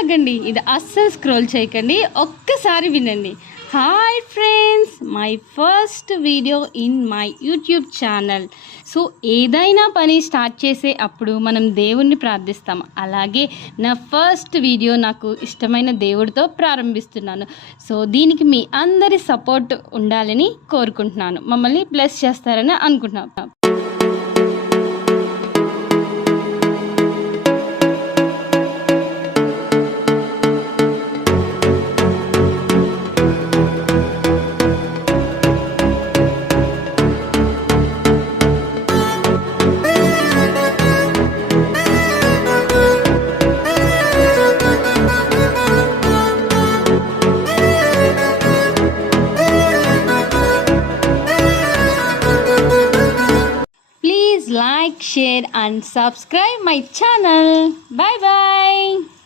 ఆగండి, ఇది అస్సలు స్క్రోల్ చేయకండి, ఒక్కసారి వినండి. Hi friends, my first video in my YouTube channel. So ఏదైనా పని స్టార్ట్ చేసే అప్పుడు మనం దేవుణ్ణి ప్రార్థిస్తాం. అలాగే నా ఫస్ట్ వీడియో నాకు ఇష్టమైన దేవుడితో ప్రారంభిస్తున్నాను. సో దీనికి మీ అందరి సపోర్ట్ ఉండాలని కోరుకుంటున్నాను. మమ్మల్ని బ్లెస్ చేస్తారని అనుకుంటున్నాను. Like, share and subscribe my channel. Bye bye.